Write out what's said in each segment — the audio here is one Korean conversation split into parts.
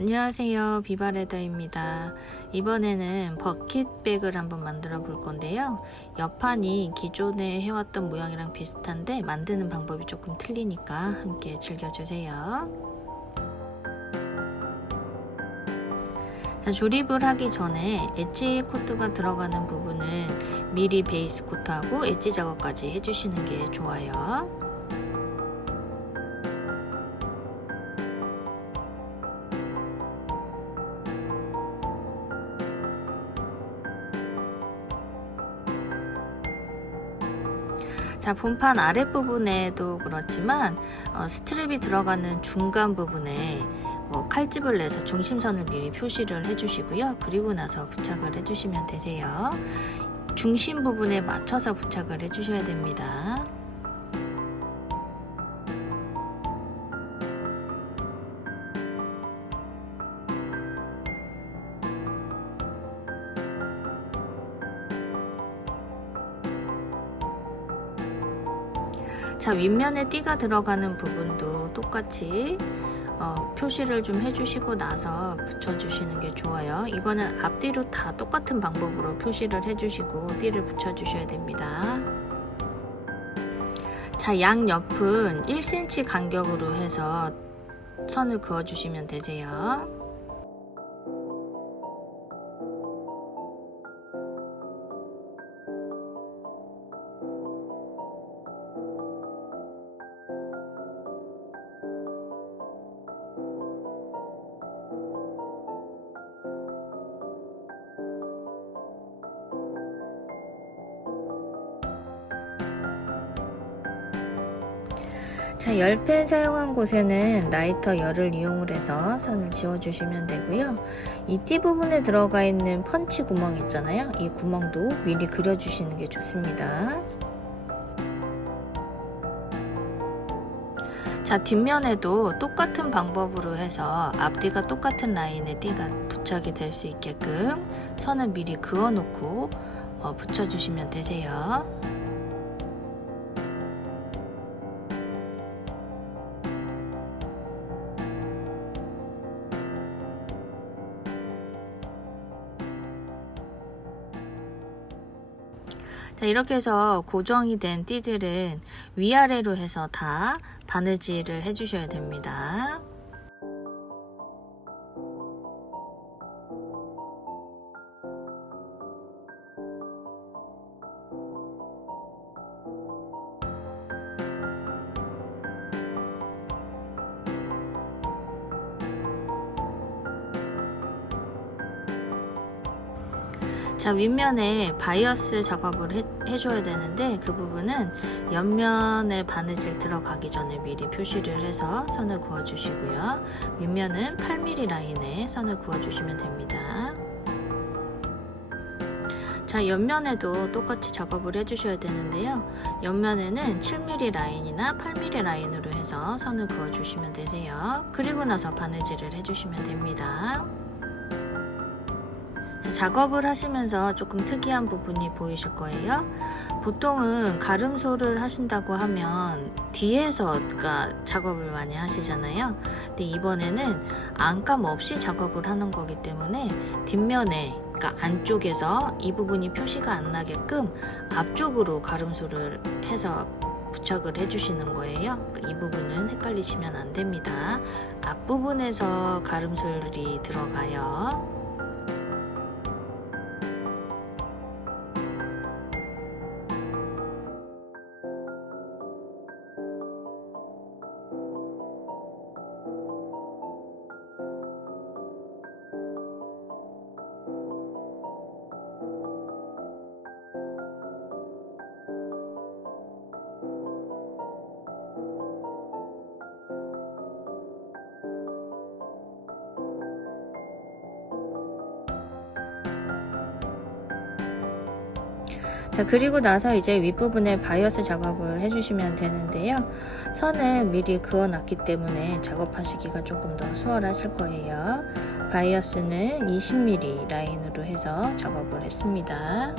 안녕하세요, 비바레더입니다. 이번에는 버킷백을 한번 만들어 볼 건데요. 옆판이 기존에 해왔던 모양이랑 비슷한데 만드는 방법이 조금 틀리니까 함께 즐겨주세요. 자, 조립을 하기 전에 엣지 코트가 들어가는 부분은 미리 베이스 코트하고 엣지 작업까지 해주시는 게 좋아요. 자, 본판 아랫부분에도 그렇지만 스트랩이 들어가는 중간 부분에 칼집을 내서 중심선을 미리 표시를 해주시고요. 그리고 나서 부착을 해주시면 되세요. 중심 부분에 맞춰서 부착을 해주셔야 됩니다. 자, 윗면에 띠가 들어가는 부분도 똑같이 표시를 좀 해주시고 나서 붙여주시는 게 좋아요. 이거는 앞뒤로 다 똑같은 방법으로 표시를 해주시고 띠를 붙여주셔야 됩니다. 자, 양옆은 1cm 간격으로 해서 선을 그어주시면 되세요. 자, 열펜 사용한 곳에는 라이터 열을 이용을 해서 선을 지워주시면 되고요. 이 띠 부분에 들어가 있는 펀치 구멍 있잖아요. 이 구멍도 미리 그려주시는 게 좋습니다. 자, 뒷면에도 똑같은 방법으로 해서 앞뒤가 똑같은 라인에 띠가 부착이 될 수 있게끔 선을 미리 그어 놓고 붙여주시면 되세요. 자, 이렇게 해서 고정이 된 띠들은 위아래로 해서 다 바느질을 해주셔야 됩니다. 자, 윗면에 바이어스 작업을 해줘야 되는데 그 부분은 옆면에 바느질 들어가기 전에 미리 표시를 해서 선을 그어 주시고요. 윗면은 8mm 라인에 선을 그어 주시면 됩니다. 자, 옆면에도 똑같이 작업을 해주셔야 되는데요. 옆면에는 7mm 라인이나 8mm 라인으로 해서 선을 그어 주시면 되세요. 그리고 나서 바느질을 해주시면 됩니다. 작업을 하시면서 조금 특이한 부분이 보이실 거예요. 보통은 가름소를 하신다고 하면 뒤에서 작업을 많이 하시잖아요. 근데 이번에는 안감 없이 작업을 하는 거기 때문에 뒷면에, 그러니까 안쪽에서 이 부분이 표시가 안 나게끔 앞쪽으로 가름소를 해서 부착을 해주시는 거예요. 그러니까 이 부분은 헷갈리시면 안 됩니다. 앞부분에서 가름솔이 들어가요. 자, 그리고 나서 이제 윗부분에 바이어스 작업을 해주시면 되는데요. 선을 미리 그어 놨기 때문에 작업하시기가 조금 더 수월하실 거예요. 바이어스는 20mm 라인으로 해서 작업을 했습니다.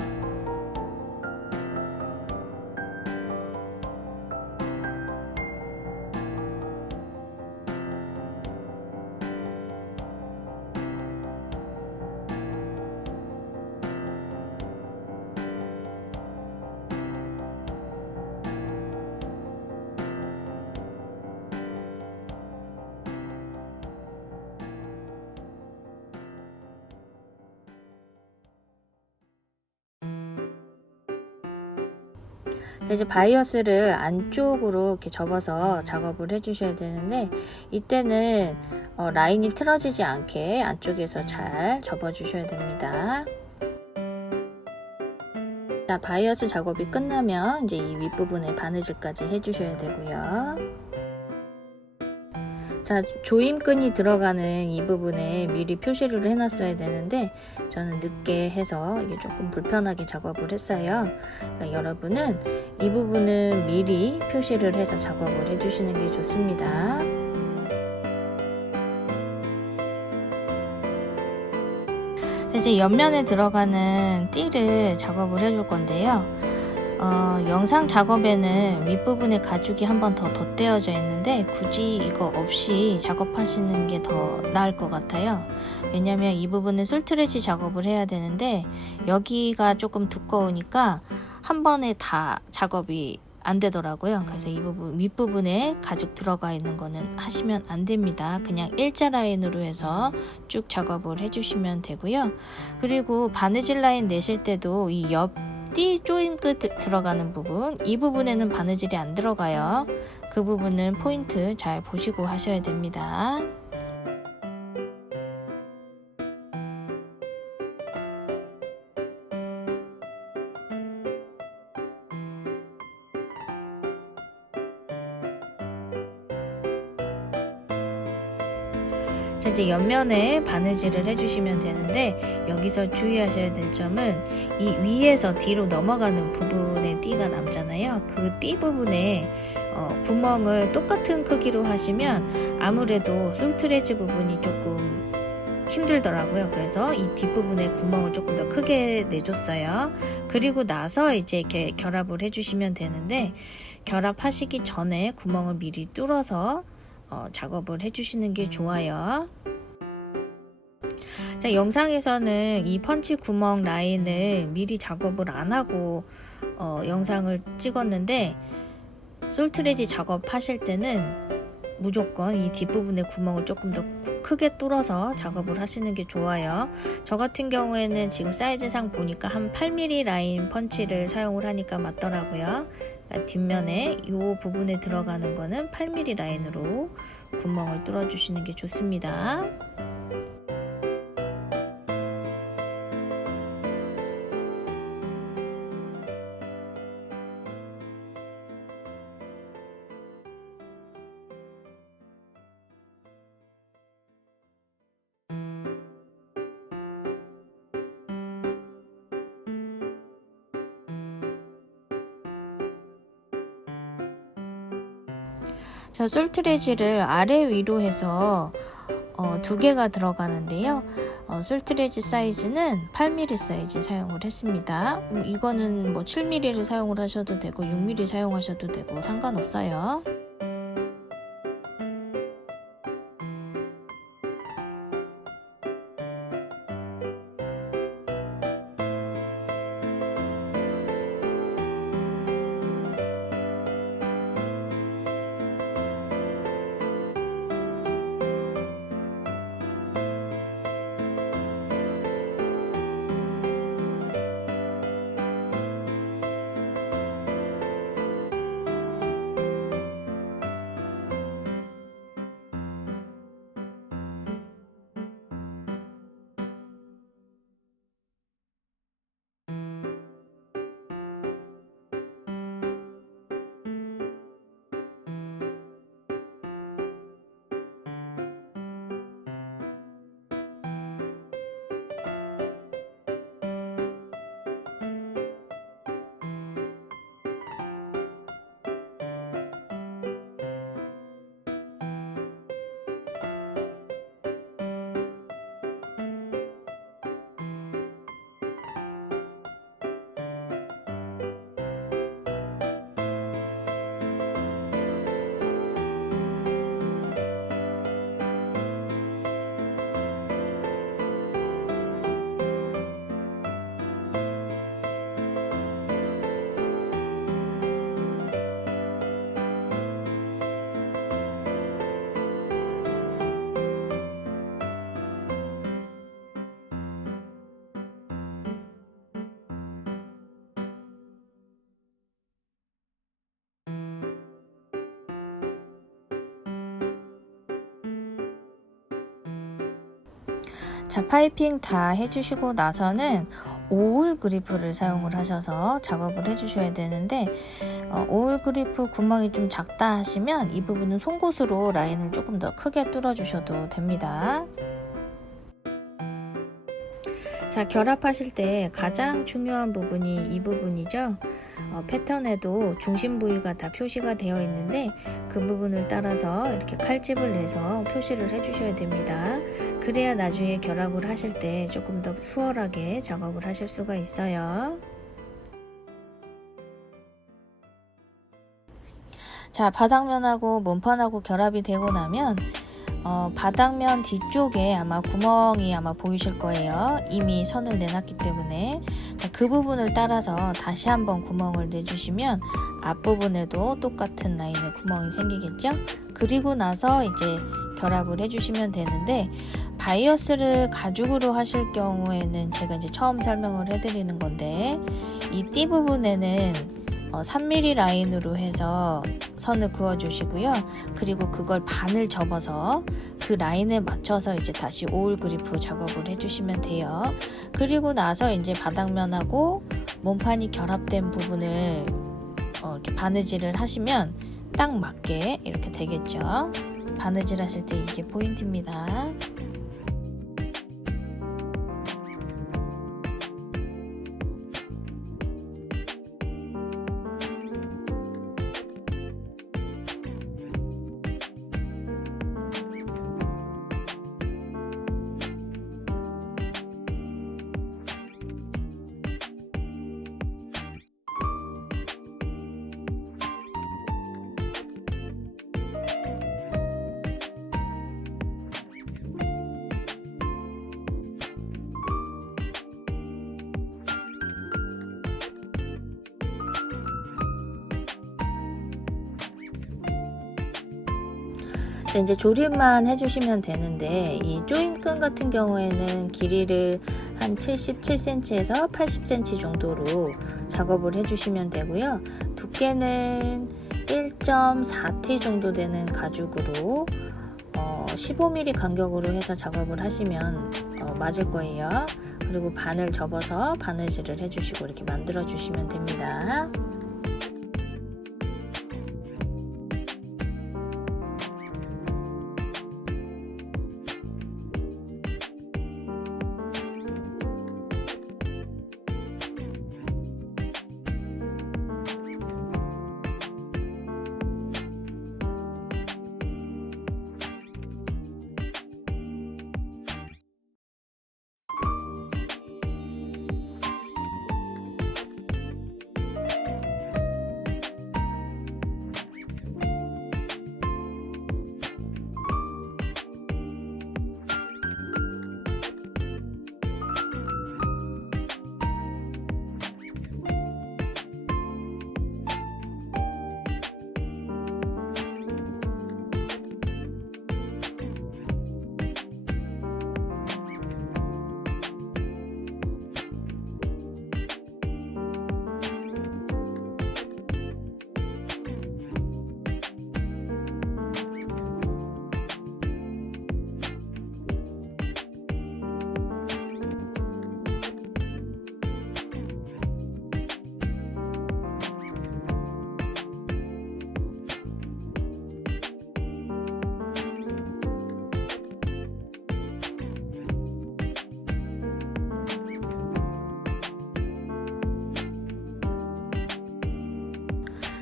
이제 바이어스를 안쪽으로 이렇게 접어서 작업을 해주셔야 되는데, 이때는 라인이 틀어지지 않게 안쪽에서 잘 접어주셔야 됩니다. 자, 바이어스 작업이 끝나면 이제 이 윗부분에 바느질까지 해주셔야 되고요. 자, 조임끈이 들어가는 이 부분에 미리 표시를 해놨어야 되는데 저는 늦게 해서 이게 조금 불편하게 작업을 했어요. 그러니까 여러분은 이 부분은 미리 표시를 해서 작업을 해주시는 게 좋습니다. 이제 옆면에 들어가는 띠를 작업을 해줄 건데요. 영상 작업에는 윗부분에 가죽이 한 번 더 덧대어져 있는데 굳이 이거 없이 작업하시는 게 더 나을 것 같아요. 왜냐면 이 부분은 솔트레지 작업을 해야 되는데 여기가 조금 두꺼우니까 한 번에 다 작업이 안 되더라고요. 그래서 이 부분 윗부분에 가죽 들어가 있는 거는 하시면 안 됩니다. 그냥 일자 라인으로 해서 쭉 작업을 해주시면 되고요. 그리고 바느질 라인 내실 때도 이 옆 띠 조임끝 들어가는 부분, 이 부분에는 바느질이 안 들어가요. 그 부분은 포인트 잘 보시고 하셔야 됩니다. 자, 이제 옆면에 바느질을 해주시면 되는데 여기서 주의하셔야 될 점은 이 위에서 뒤로 넘어가는 부분에 띠가 남잖아요. 그 띠 부분에 구멍을 똑같은 크기로 하시면 아무래도 솔트레지 부분이 조금 힘들더라고요. 그래서 이 뒷부분에 구멍을 조금 더 크게 내줬어요. 그리고 나서 이제 이렇게 결합을 해주시면 되는데 결합하시기 전에 구멍을 미리 뚫어서 작업을 해주시는 게 좋아요. 자, 영상에서는 이 펀치 구멍 라인을 미리 작업을 안 하고 영상을 찍었는데 솔트레지 작업하실 때는 무조건 이 뒷부분에 구멍을 조금 더 크게 뚫어서 작업을 하시는 게 좋아요. 저 같은 경우에는 지금 사이즈상 보니까 한 8mm 라인 펀치를 사용을 하니까 맞더라고요. 그러니까 뒷면에 이 부분에 들어가는 거는 8mm 라인으로 구멍을 뚫어 주시는 게 좋습니다. 자, 솔트레지를 아래 위로 해서 두 개가 들어가는데요. 솔트레지 사이즈는 8mm 사이즈 사용을 했습니다. 이거는 뭐 7mm를 사용을 하셔도 되고 6mm 사용하셔도 되고 상관없어요. 자, 파이핑 다 해주시고 나서는 오울 그리프를 사용을 하셔서 작업을 해주셔야 되는데, 오울 그리프 구멍이 좀 작다 하시면 이 부분은 송곳으로 라인을 조금 더 크게 뚫어 주셔도 됩니다. 자, 결합하실 때 가장 중요한 부분이 이 부분이죠. 패턴에도 중심 부위가 다 표시가 되어 있는데 그 부분을 따라서 이렇게 칼집을 내서 표시를 해주셔야 됩니다. 그래야 나중에 결합을 하실 때 조금 더 수월하게 작업을 하실 수가 있어요. 자, 바닥면하고 몸판하고 결합이 되고 나면 바닥면 뒤쪽에 아마 구멍이 아마 보이실 거예요. 이미 선을 내놨기 때문에. 자, 그 부분을 따라서 다시 한번 구멍을 내주시면 앞부분에도 똑같은 라인의 구멍이 생기겠죠. 그리고 나서 이제 결합을 해주시면 되는데, 바이어스를 가죽으로 하실 경우에는 제가 이제 처음 설명을 해드리는 건데, 이 띠 부분에는 3mm 라인으로 해서 선을 그어 주시고요. 그리고 그걸 반을 접어서 그 라인에 맞춰서 이제 다시 오울 그리프 작업을 해주시면 돼요. 그리고 나서 이제 바닥면하고 몸판이 결합된 부분을 이렇게 바느질을 하시면 딱 맞게 이렇게 되겠죠. 바느질 하실 때 이게 포인트입니다. 자, 이제 조립만 해주시면 되는데, 이 조임끈 같은 경우에는 길이를 한 77cm에서 80cm 정도로 작업을 해주시면 되고요. 두께는 1.4T 정도 되는 가죽으로 15mm 간격으로 해서 작업을 하시면 맞을 거예요. 그리고 반을 접어서 바느질을 해주시고 이렇게 만들어 주시면 됩니다.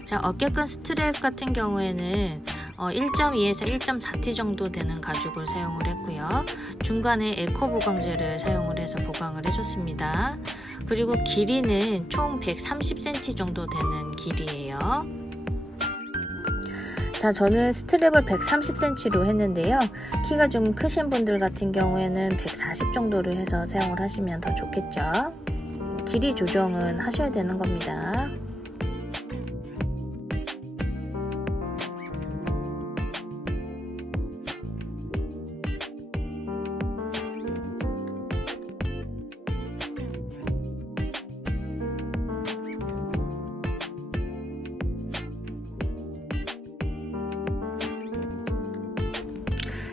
자, 어깨끈 스트랩 같은 경우에는 1.2에서 1.4T 정도 되는 가죽을 사용을 했고요. 중간에 에코 보강제를 사용을 해서 보강을 해줬습니다. 그리고 길이는 총 130cm 정도 되는 길이에요. 자, 저는 스트랩을 130cm로 했는데요. 키가 좀 크신 분들 같은 경우에는 140 정도로 해서 사용을 하시면 더 좋겠죠. 길이 조정은 하셔야 되는 겁니다.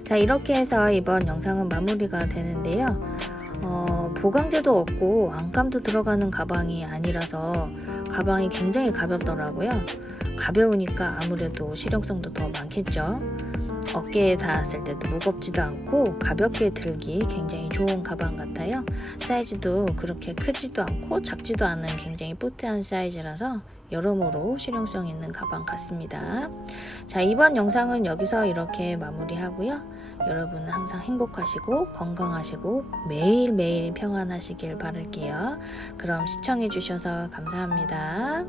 자, 이렇게 해서 이번 영상은 마무리가 되는데요. 보강제도 없고 안감도 들어가는 가방이 아니라서 가방이 굉장히 가볍더라고요. 가벼우니까 아무래도 실용성도 더 많겠죠. 어깨에 닿았을 때도 무겁지도 않고 가볍게 들기 굉장히 좋은 가방 같아요. 사이즈도 그렇게 크지도 않고 작지도 않은 굉장히 뿌듯한 사이즈라서 여러모로 실용성 있는 가방 같습니다. 자, 이번 영상은 여기서 이렇게 마무리하고요. 여러분은 항상 행복하시고 건강하시고 매일매일 평안하시길 바랄게요. 그럼 시청해 주셔서 감사합니다.